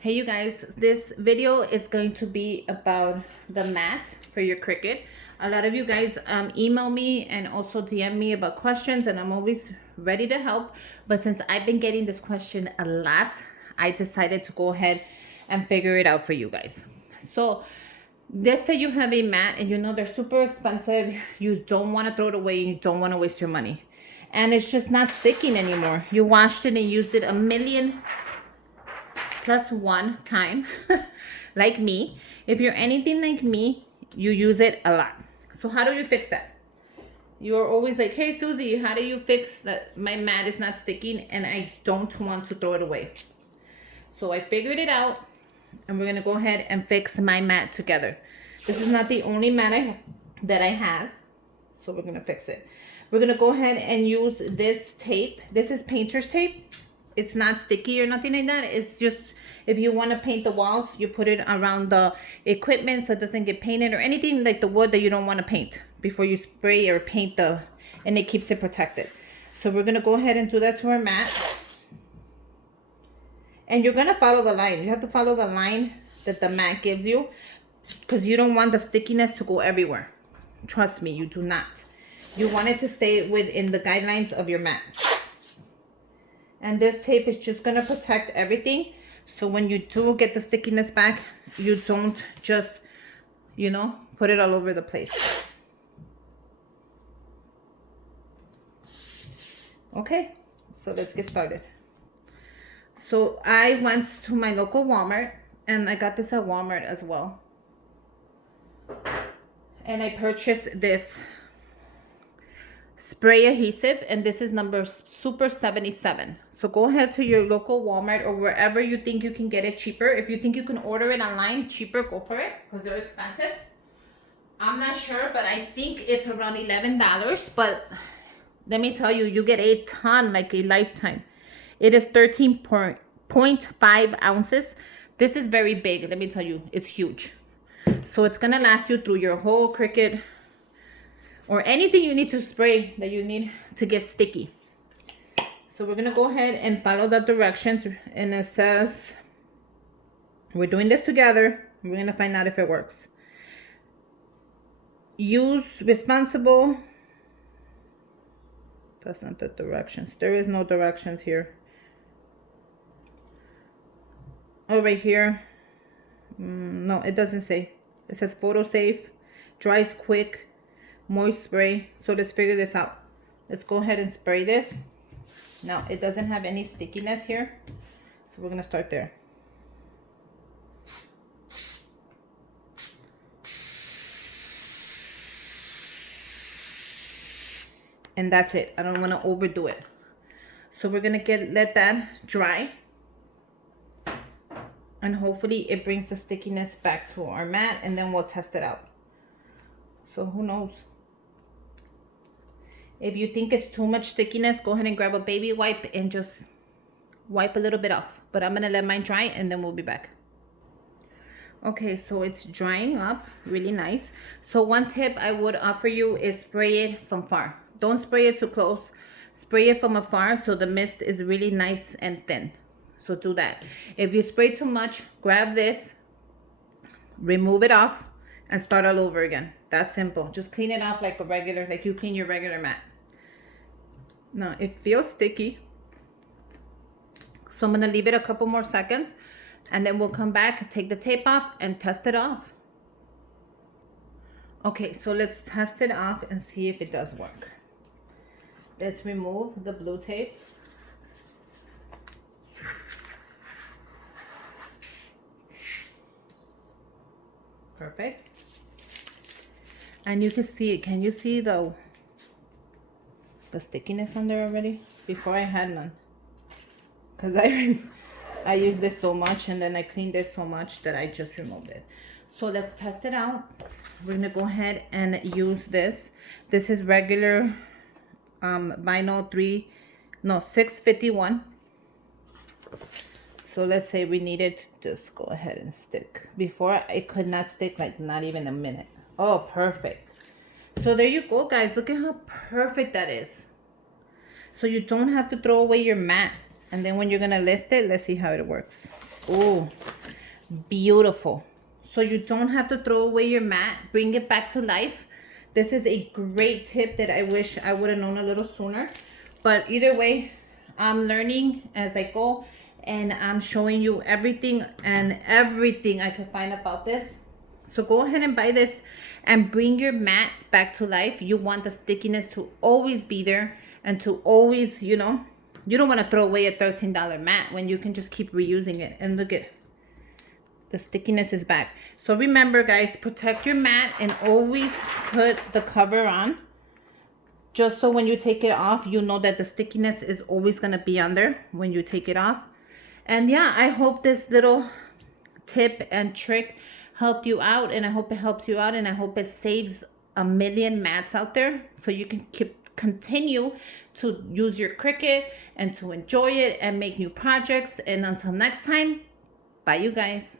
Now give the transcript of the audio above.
Hey you guys, this video is going to be about the mat for your Cricut. A lot of you guys email me and also DM me about questions, and I'm always ready to help. But since I've been getting this question a lot, I decided to go ahead and figure it out for you guys. So let's say you have a mat and you know they're super expensive, you don't want to throw it away, you don't want to waste your money, and it's just not sticking anymore. You washed it and used it a million plus one time like me. If you're anything like me, you use it a lot. So how do you fix that? You're always like, hey Susie, how do you fix that my mat is not sticking and I don't want to throw it away? So I figured it out, and we're gonna go ahead and fix my mat together. This is not the only mat that I have, so we're gonna fix it. We're gonna go ahead and use this tape. This is painter's tape. It's not sticky or nothing like that. It's just, if you want to paint the walls, you put it around the equipment so it doesn't get painted, or anything like the wood that you don't want to paint before you spray or paint and it keeps it protected. So we're gonna go ahead and do that to our mat. And you're gonna follow the line. You have to follow the line that the mat gives you, because you don't want the stickiness to go everywhere. Trust me, you do not. You want it to stay within the guidelines of your mat. And this tape is just gonna protect everything, so when you do get the stickiness back, you don't just, put it all over the place. Okay, so let's get started. So I went to my local Walmart, and I got this at Walmart as well. And I purchased this spray adhesive, and this is number Super 77. So go ahead to your local Walmart or wherever you think you can get it cheaper. If you think you can order it online cheaper, go for it, because they're expensive. I'm not sure, but I think it's around $11. But let me tell you, you get a ton, like a lifetime. It is 13.5 ounces. This is very big. Let me tell you, it's huge. So it's gonna last you through your whole Cricut, or anything you need to spray that you need to get sticky. So we're gonna go ahead and follow the directions, and it says we're doing this together. We're gonna find out if it works. Use responsible. That's not the directions. There is no directions here. Oh, right here. No, it doesn't say. It says photo safe, dries quick, moist spray. So let's figure this out. Let's go ahead and spray this. Now it doesn't have any stickiness here, so we're gonna start there. And that's it. I don't want to overdo it. So we're gonna let that dry, and hopefully it brings the stickiness back to our mat, and then we'll test it out. So who knows? If you think it's too much stickiness, go ahead and grab a baby wipe and just wipe a little bit off. But I'm gonna let mine dry, and then we'll be back. Okay, so it's drying up really nice. So one tip I would offer you is spray it from far. Don't spray it too close. Spray it from afar so the mist is really nice and thin. So do that. If you spray too much, grab this, remove it off, and start all over again. That's simple. Just clean it off like you clean your regular mat. Now it feels sticky, so I'm gonna leave it a couple more seconds, and then we'll come back, take the tape off, and test it off. Okay, so let's test it off and see if it does work. Let's remove the blue tape. Perfect. And you can see it. Can you see the stickiness on there already? Before I had none, because I used this so much, and then I cleaned this so much that I just removed it. So let's test it out. We're gonna go ahead and use this. This is regular vinyl 651. So let's say we need it to just go ahead and stick. Before, it could not stick, like not even a minute. Oh, perfect. So there you go, guys. Look at how perfect that is. So you don't have to throw away your mat. And then when you're gonna lift it, let's see how it works. Oh, beautiful. So you don't have to throw away your mat. Bring it back to life. This is a great tip that I wish I would have known a little sooner. But either way, I'm learning as I go, and I'm showing you everything and everything I can find about this. So go ahead and buy this and bring your mat back to life. You want the stickiness to always be there and to always, you know, you don't want to throw away a $13 mat when you can just keep reusing it. And look at the stickiness is back. So remember, guys, protect your mat and always put the cover on, just so when you take it off, you know that the stickiness is always going to be on there when you take it off. And yeah, I hope this little tip and trick helped you out, and I hope it helps you out, and I hope it saves a million mats out there so you can continue to use your Cricut and to enjoy it and make new projects. And until next time, bye you guys.